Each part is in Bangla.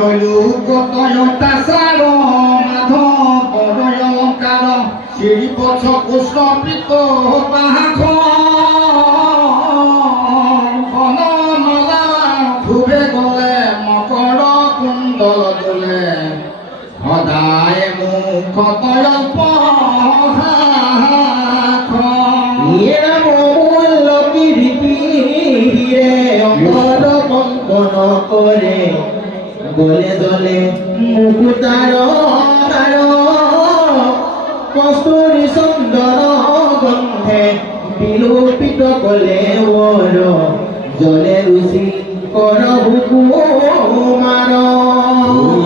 রইলু কতয়তা সার মাধব অলঙ্কার শ্রীপথ কুষ্ণপিত পাহাখ বনমালা খুবে গলে মকর কুণ্ডল দোলে সদায় মুখ তয়ল্প করে গলে দলে মুকুতার কস্তুরী সুন্দর গন্ধে বিলোপিত কলে ওর জলে ঋষি কর হুকুমার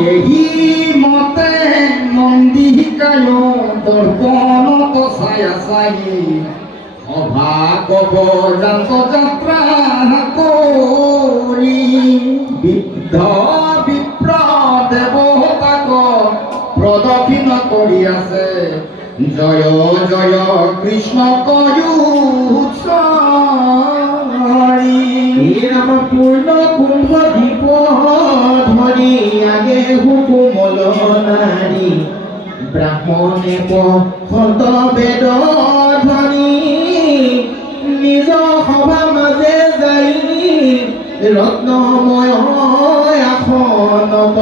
এই মতে নন্দিকায় দর্পণত ছায়া ছাই সভা কবজান্ত যাত্রা করি বিদ্ধ বিপ্র দেবতাক প্রদক্ষিণ করি আছে জয় জয় কৃষ্ণ রাম পূর্ণ কুম্ভ দীপ ধরি আগে হুকুমল নারী ব্রাহ্মণে পন্ত বেদ ধরি নিজ সভা মাজে যাই রত্নময় আসনত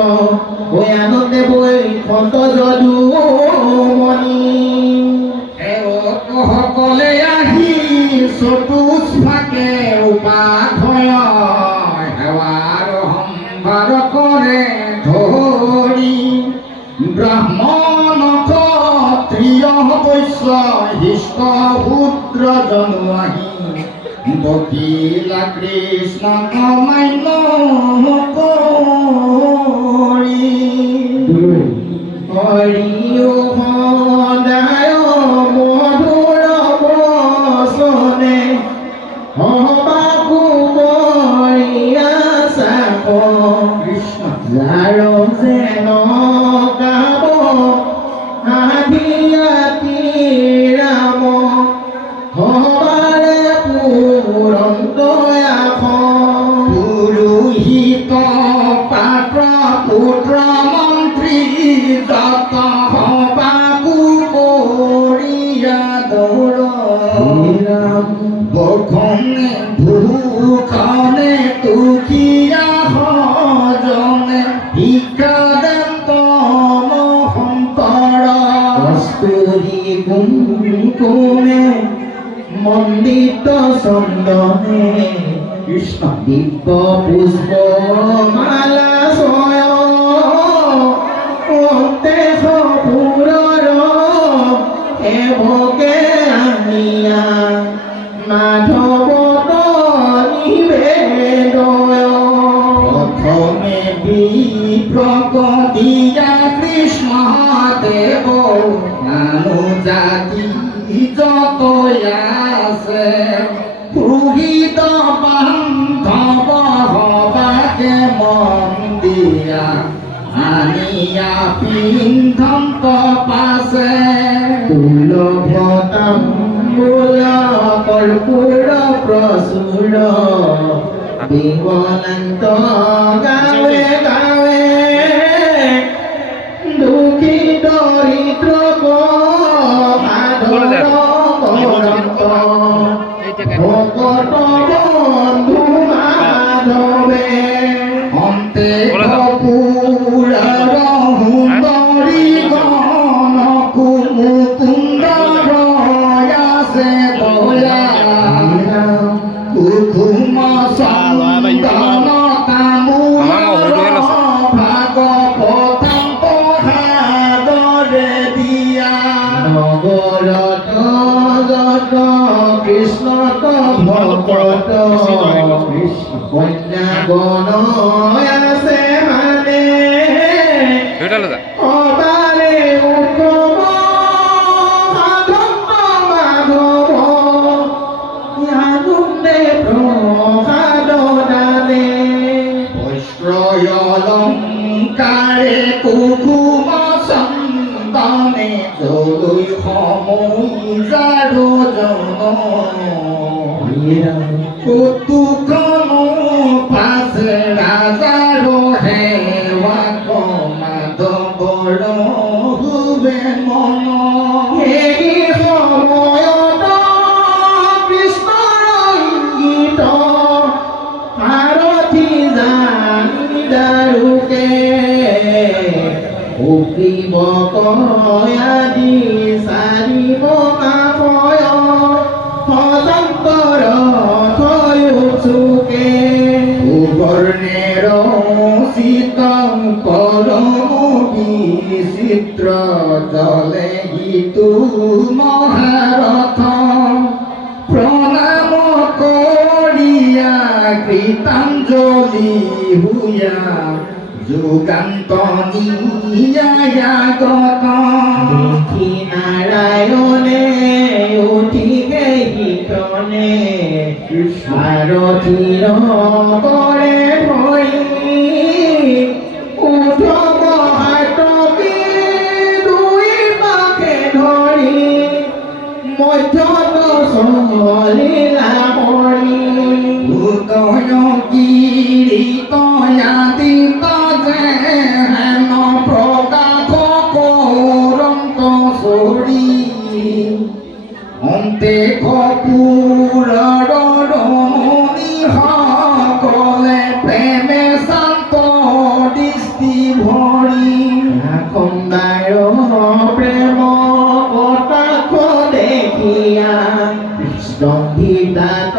হৈ আনন্দে বৈ সন্ত যদু মণি সকলে আহি চতুষ্ফাকে উপাধয় সেৱাৰ সম্ভাৰ কৰে ধৰি ব্ৰাহ্মণ ক্ষত্ৰিয় বৈশ্য শিষ্ট শূদ্ৰ জনো আহি বকিলা কৃষ্ণ মান্য কৰি হৰিও সদায় মধুৰ বচনে সবাকো কৰিয়া চাপ কৃষ্ণ যাৰ যেন গাব হাবিয়াতি ৰাম সবাৰে পুৰন্ত পুৰোহিত পাত্ৰ পুত্ৰ মন্ত্ৰী যত সবাকো কৰিয়া দৌৰ বখনে ভূষণে তুকিয়া সজনে ভিক্ষা দেন তম সন্তৰ কস্তুৰী কুমকুমে মণ্ডিত চন্দনে কৃষ্ণ দিব্য পুষ্প মালা ছয় সপুৰৰ এভকে আনিয়া মাধৱত নিবেদয় প্ৰথমে বিপ্ৰকদিয়া কৃষ্ণ দেৱ জাতি যত আছে পুৰোহিত বান্ধৱ সবাকে মন্দিয়া আনিয়া পিন্ধন্ত পাছে তুলভতাম্বুল কৰ্পূৰ প্ৰচুৰ বিমলান্ত গাৱে গাৱে দুখী দৰিদ্ৰ ভকত বন্ধু মাধৱে অন্তে কপুৰৰ সুন্দৰী গণকু মুকুন্দ আছে দয়া কুকুম চন্দন তামোলৰ ভাগৱতম পঢ়াদৰে দিয়া নগৰত যত কৃষ্ণত ভকত কন্যা গণ আছে মানে অবাৰে উত্তম সাধন মাধৱ আনন্দে প্ৰসাদ দানে বস্ত্ৰয়লংকাৰে কুকুম চন্দনে জলৈ সময় যাৰো জন কৌতুকনো পাছে ৰাজাৰো সেৱা উঠি জানি দাৰুকে উঠিব কয় আদি চাৰিব কাষয় সজন্তৰ থৈ উচুকে সুবর্ণের শীতং পরম বিচিত্র জলে গীতু মহারথ প্রণাম করিয়া কৃতাঞ্জলি হুয়া যুগান্ত নিয়াগত দেখি নারায়ণে উঠি গেইকনে সারথির করে ধৰি উঠব হাতকে দুই পাখে ধৰি মধ্যত চলিলা কৰি উদয় গিরিতয়াদিত যে হেন প্রকাশ করন্ত সরি অন্তে কপুরর রমণী সকলে প্রেমে শান্ত দৃষ্টি ভরি খন্দাৰ প্ৰেম কটাক্ষ দেখিয়া স্তম্ভিতাত